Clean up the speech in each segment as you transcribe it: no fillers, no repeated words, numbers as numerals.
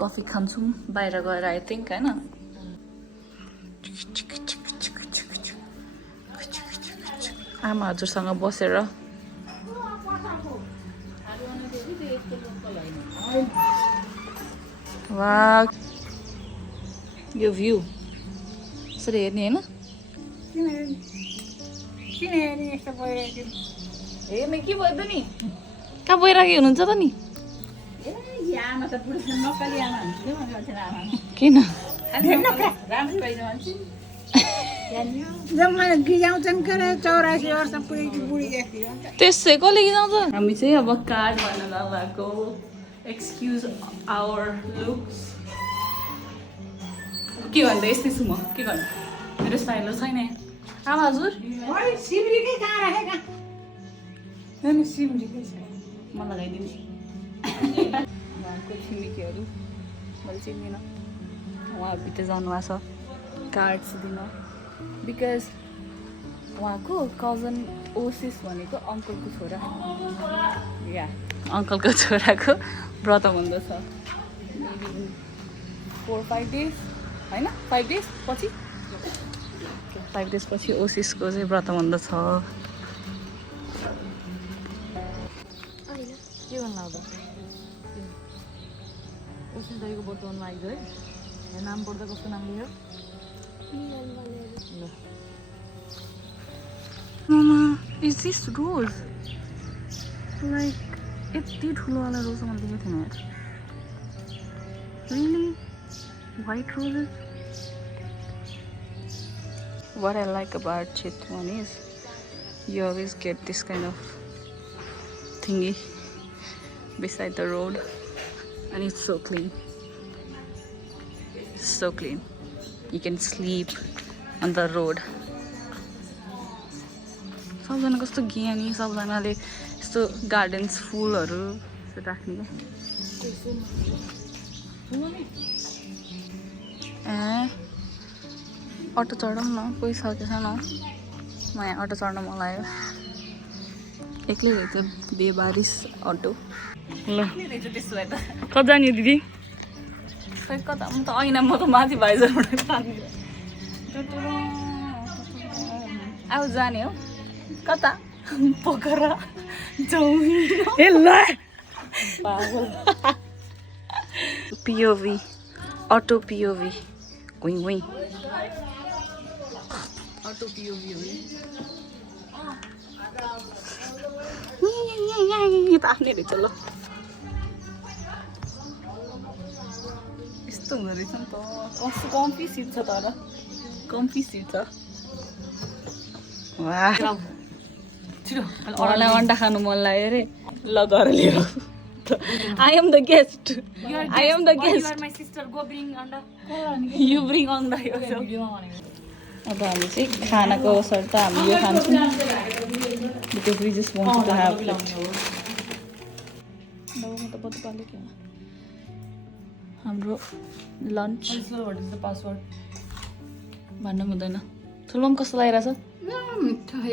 Coffee खान्छौँ बाहिर गएर आई थिङ्क होइन आमा हजुरसँग बसेर वा यो भ्यू यसरी हेर्ने होइन हेर्ने के भयो त नि कहाँ बैरागी हुनुहुन्छ त नि किन त्यसै कसले गिजाउँछ हामी चाहिँ अब कार्ड भन्न लगाएको एक्सक्युज आवर लुक्स के भन्दा यस्तै छु म के गर्नु मेरो स्टाइलर छैन आमा हजुर म लगाइदिनु उहाँको छिमेकीहरू मैले चिन्दिनँ उहाँभित्र जानुभएको छ कार्ड्स दिन बिकज उहाँको कजन ओसिस भनेको अङ्कलको छोरा या अङ्कलको छोराको व्रत बन्द छ 4-5 डेज होइन 5 डेज पछि 5 डेज पछि ओसिसको चाहिँ व्रत बन्द छ के भन्नु अब ओसिस दाइको व्रत बन्द आइज है नाम पढ्दा कस्तो नाम लियो Mama, is this rose? Like, यति ठुलोवाला रोज मैले देखेको थिएन यार Really? White roses? What I like about Chitwan is you always get this kind of thingy beside the road and it's so clean. So clean. You can sleep on the road. सबजना कस्तो ज्ञानी सबजनाले यस्तो gardens फुलहरू राख्ने ए auto चढौँ न कोही छ कि छैन म यहाँ अटो चढ्न मन लाग्यो एक्लै रहेछ बेबारिस अटो ल कता जाने दिदी खै कता म त ऐना म त माथि भाइजरबाट अब जाने हो कता पोखरा जाउँ पिओभी अटो पिओभी गुई गुई अटो पिओभी हो त आफ्नै रहेछ ल यस्तो हुँदो रहेछ नि त कस्तो कम्फी सिट छ तर कम्फी सिट छ वाह मलाई अन्डा खानु मन लाग्यो अरे ल गर लिएर I am the guest. I am the guest. You are my sister. Go bring anda. You bring anda yourself. अब हामी चाहिँ खानाको सट्टा हामी यो खान्छौँ because we just want to have it. हाम्रो लन्च भन्नु हुँदैन ठुलो पनि कस्तो लागिरहेछ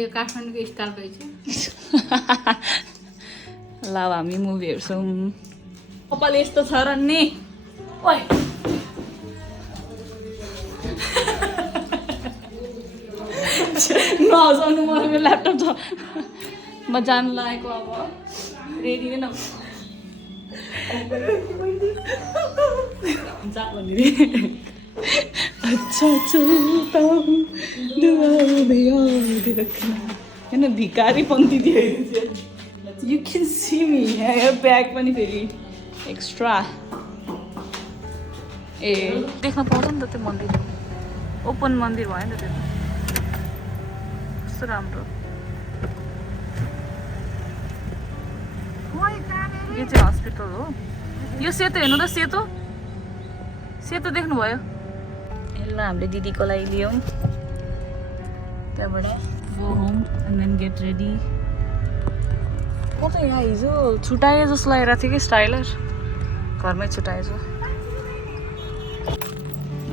यो काठमाडौँको स्टाइल रहेछ ल हामी मुभी हेर्छौँ कपाल यस्तो छ र नि ओइ नहसाउनु मेरो ल्यापटप छ म जानु लागेको अब रेडी नै जा भन्ने अच्छा चलता हूँ दुआओं में याद रखना हैन भिखारी पंक्ति दिए You can see me here back पनि फेरि एक्स्ट्रा ए देख्न पाउँछ नि त त्यो मन्दिर ओपन मन्दिर भयो नि त त्यो कस्तो राम्रो यो चाहिँ हस्पिटल हो यो सेतो हेर्नु त सेतो सेतो देख्नुभयो ल हामीले दिदीको लागि लियौँ त्यहाँबाट go home and then get ready म त यहाँ हिजो छुट्याए जस्तो लागिरहेको थियो कि स्टाइलर घरमै छुट्याएछु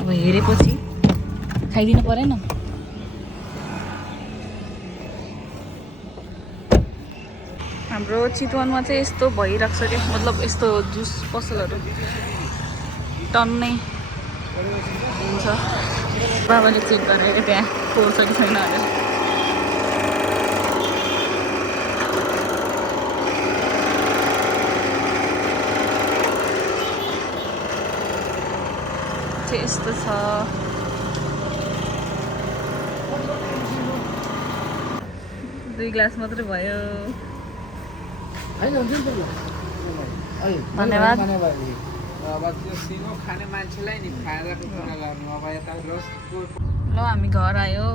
अब हेरेपछि खाइदिनु परेन हाम्रो चितवनमा चाहिँ यस्तो भइरहेको छ कि मतलब यस्तो जुस पसलहरू टन्नै हुन्छ बाबाले चेक गरेर त्यहाँ पोर्छ कि छैन भनेर यस्तो छ 2 ग्लास मात्रै भयो धन्यवाद ल हामी घर आयो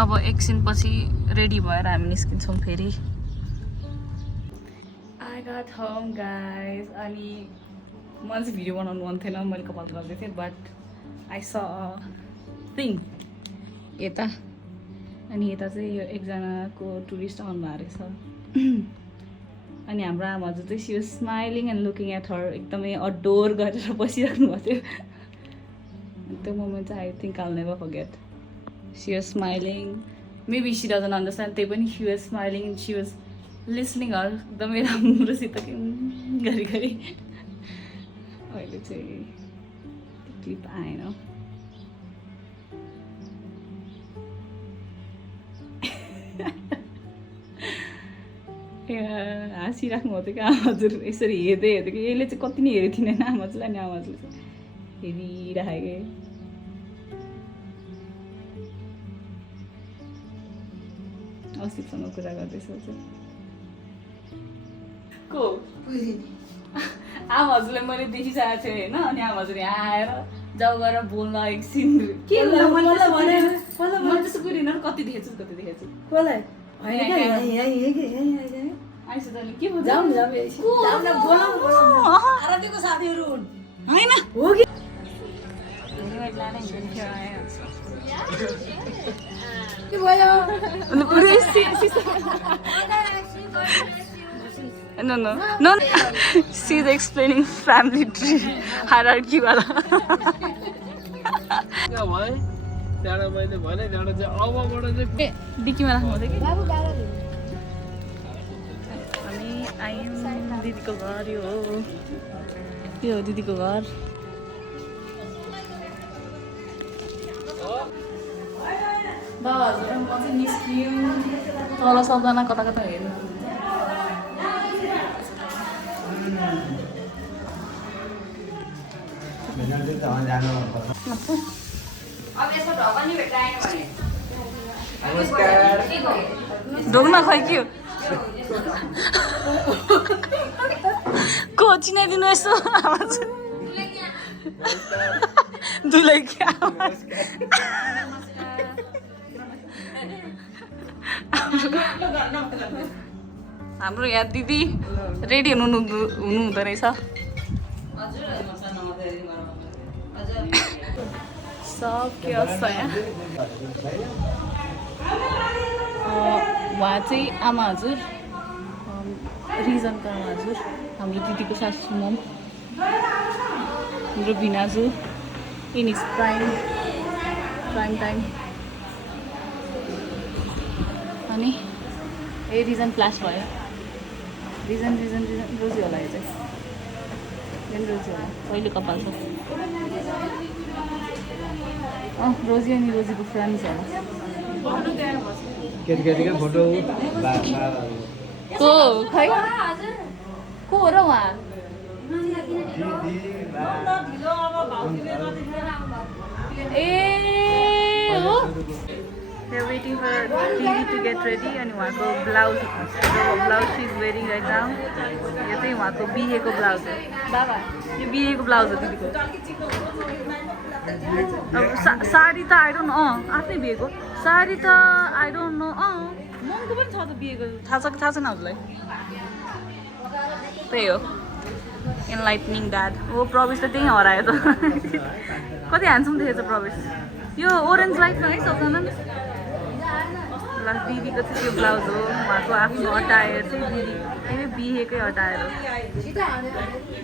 अब एकछिनपछि रेडी भएर हामी निस्किन्छौँ फेरि आई गट होम गाइज अनि मलाई चाहिँ भिडियो बनाउनु मन थिएन मैले कपाल गर्दै थिएँ बट आई स थिङ यता अनि यता चाहिँ यो एकजनाको टुरिस्ट आउनुभएको रहेछ अनि हाम्रो आमाहरू चाहिँ she was smiling and looking at her एकदमै अडोर गरेर बसिराख्नु भएको थियो त्यो मोमेन्ट चाहिँ I think I'll never forget she was smiling maybe she doesn't understand त्यही पनि she was smiling and she was listening her एकदमै राम्रोसित घरिघरि अहिले चाहिँ क्लिप आएन हाँसिराख्नु भएको थियो कि आमाजुर यसरी हेर्दै हेर्दै कि यसले चाहिँ कति नै हेरेको थिएन आमाजुलाई अनि आमाजुले चाहिँ हेरिराखेको अस्तिसँग कुरा गर्दैछु को आमाजुलाई मैले देखिसकेको थिएँ होइन अनि आमाजुर यहाँ आएर जाउ गएर बोल्न एकछिन के मैले त्यस्तो कुरिन कति देखेछु आइसुदाले के भन्छ आराध्यको साथीहरू हुन् हैन हो कि के भयो अनि पुरै No. She's explaining family tree hierarchy वाला क्या भयो त्यहाँबाट मैले भने त्यहाँबाट चाहिँ अबबाट चाहिँ डिकीमा राख्नु थियो कि बाबु बाह्र दिन हामी आयौँ दिदीको घर यो हो दिदीको घर बाबा हजुर म चाहिँ निस्क्यौँ तल सबजना कता कता हेर्नु ढोग्न खै के हो को चिनाइदिनु यसो आवाज दुलै के आवाज हाम्रो यहाँ दिदी रेडी हुनुहुँदो रहेछ सब के अवस्था यहाँ उहाँ चाहिँ आमा हजुर रिजनका आमा हजुर हाम्रो दिदीको सासू मम हाम्रो भिनाजु इन इज प्राइम टाइम अनि ए रिजन फ्ल्यास भयो रिजन रोजी होला यो चाहिँ रोजी होला कहिले कपाल छ रोजी अनि रोजीको फ्रेन्ड्स होला केटीकेटीको फोटो को खै को हो र उहाँ ए हो We are waiting for Didi to get ready and उहाँको blouse she is wearing right now यो चाहिँ उहाँको बिहेको ब्लाउज हो बाबा यो बिहेको ब्लाउज हो दिदीको अब साडी त आई डोन्ट नो आफ्नै बिहेको साडी त आई डोन्ट नो महँगो पनि छ त बिहेको थाहा छैन हजुरलाई त्यही हो इन्लाइटनिङ ड्याड हो प्रवेश त त्यहीँ हरायो त कति ह्यान्डसम देखेछ प्रवेश यो ओरेन्ज लाइटमा है सबजना दिदीको चाहिँ त्यो ब्लाउज हो उहाँको आफ्नो अटायर चाहिँ दिदी बिहेकै अटायर हो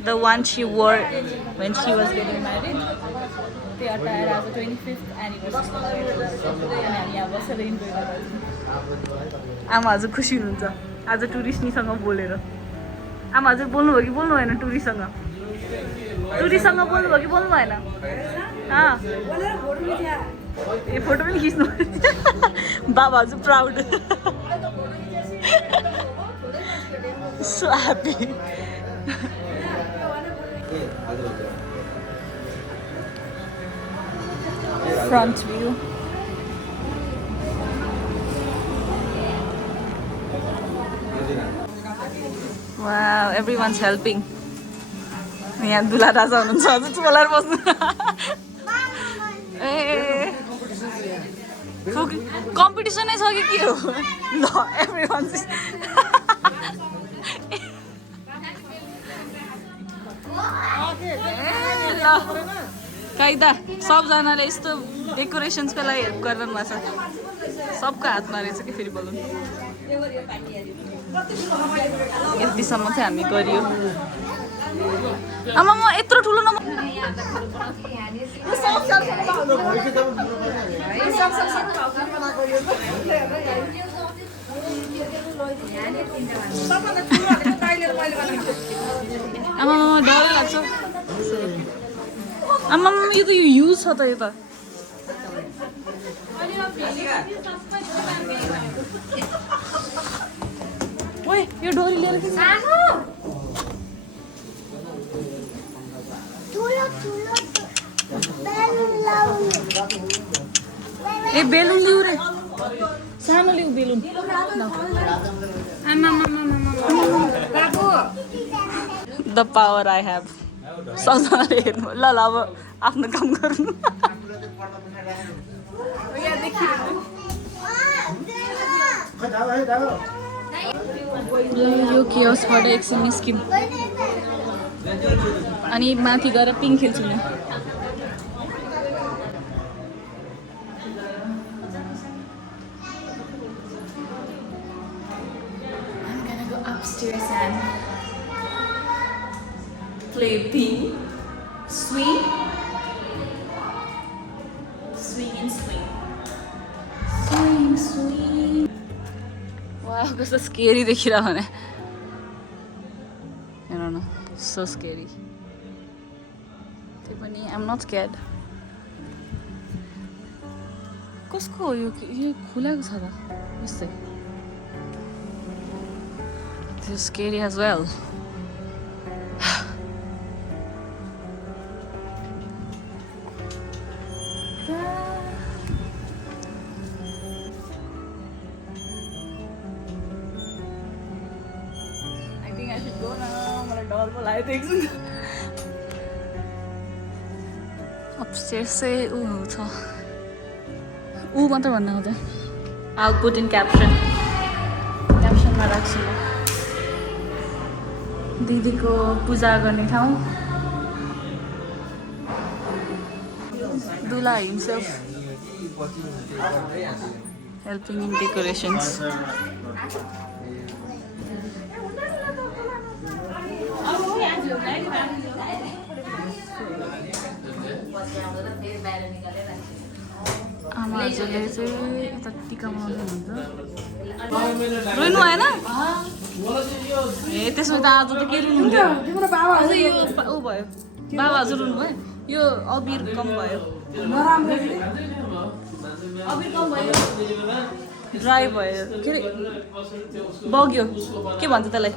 the one she wore when she was getting married त्यो अटायर आज 25th एनिभर्सरी अनि हामी यहाँ बसेर इन्जोय गरिरहेछौँ आमा हजुर खुसी हुनुहुन्छ आज टुरिस्टनीसँग बोलेर आमा हजुर बोल्नुभयो कि बोल्नु भएन टुरिस्टसँग टुरीसँग बोल्नुभयो कि बोल्नु भएन ए फोटो पनि खिच्नु बाबा चाहिँ proud so happy front view. Wow, everyone's helping. यहाँ दुला राजा हुनुहुन्छ अझ चोलार बस्नु ए कम्पिटिसनै छ कि के हो ल एभ्रिवान काइदा सबजनाले यस्तो डेकोरेसन्सको लागि हेल्प गरिरहनु भएको छ सबको हातमा रहेछ कि फेरि बोल्नु यतिसम्म चाहिँ हामी गरियो आमा म यत्रो ठुलो न आमा डर लाग्छ आमा यो त यो युज छ त यो त ओए यो डोरी लिएर के ए बेलुन लिउ रे सानो लिउ balloon the power I have सबजनाले हेर्नु ल ल अब आफ्नो काम गर्नु यो कियोस्कबाट एकछिन निस्क्यौँ अनि माथि गएर पिङ खेल्छु म upstairs and play ping, swing and swing. Wow, कस्तो स्केरी देखिरह भने हेर न so scary. त्यही पनि I'm not scared. कसको हो यो खुलाको छ त यस्तै This is scary as well. I think I should go now. मलाई डर पो लाग्यो एकछिन अपस्टेयर्स चाहिँ ऊ छ ऊ मात्र भन्न आउँछ I'll put in क्याप्सनमा राख्छु म दिदीको पूजा गर्ने ठाउँ दुला himself helping in decorations आमाहरूले चाहिँ यता टिका बनाउँदै हुनुहुन्छ रोइनु भएन ए त्यसमा त आज त के रुनुहुन्थ्यो अझ यो ऊ भयो बाबा हजुर रुनु भयो यो अबिर कम भयो अबिर कम भयो ड्राई भयो के अरे बग्यो के भन्छ त्यसलाई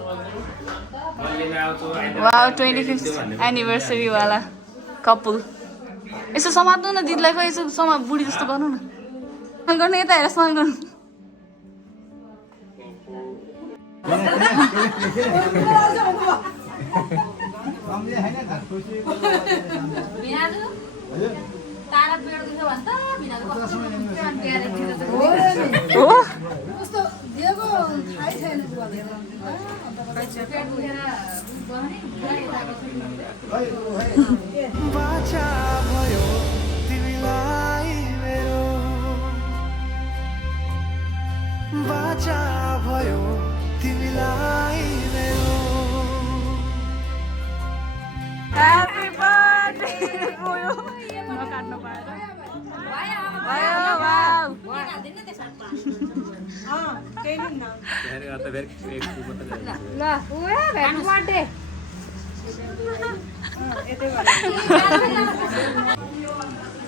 वा 25th एनिभर्सरी वाला कपुल यसो समात्नु न दिदीलाई खै यसो बुढी जस्तो गर्नु न गर्नु यता हेर स्माइल गर्नु बाचा भयो तिमीलाई मेरो बाचा भयो तिमीलाई मेरो ह्यापी बर्थडे भयो नकाट्नु पाएर भयो वाउ ल ह्यापी बर्थडे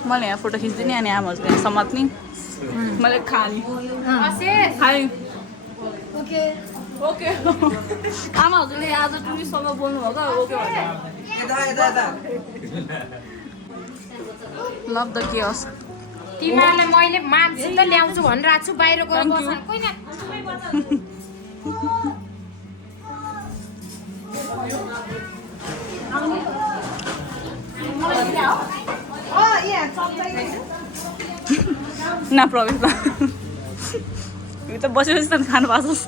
मैले यहाँ फोटो खिच्दिने अनि आमाहरूको यहाँ समात्ने मैले खाने खाएँ ओके ओके आमा हजुरले आज टुरिस्टसँग बोल्नुभयो क्या ओके लभ द कियोस तिमीहरूलाई मैले मान्छे त ल्याउँछु भनेर आएको छु बाहिर गएर बस्न कोही न प्रवेश त बसेपछि त खानु भएको छ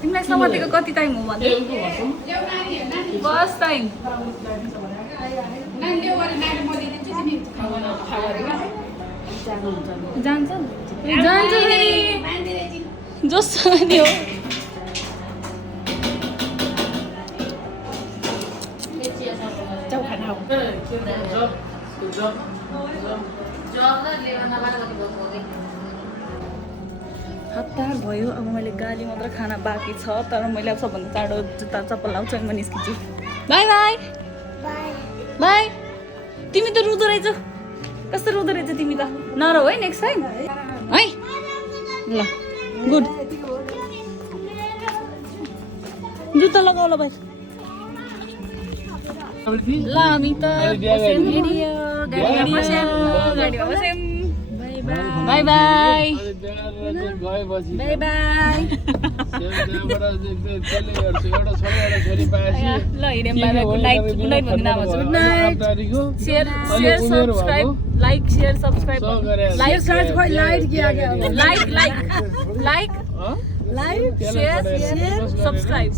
तिमीलाई समातेको कति टाइम हो भने बस टाइम जान्छ जससँग नि हो हतार भयो अब मैले गाली मात्र खाना बाँकी छ तर मैले अब सबभन्दा चाँडो जुत्ता चप्पल लाउँछु अनि म निस्किन्छु बाई बाई बाई तिमी त रुँदो रहेछ कस्तो रुँदो रहेछ तिमी त नरौ है नेक्स्ट टाइम है ल गुड जुत्ता लगाऊ ल भाइ ल हामी त गाडीमा बस्यौँ बाई बाई गएपछि बाई बाई ल हिँड्यौँ बाई बाई गुड नाइट भन्दिनँ आमा good night share subscribe like share subscribe like light किया गया लाइक शेयर सब्सक्राइब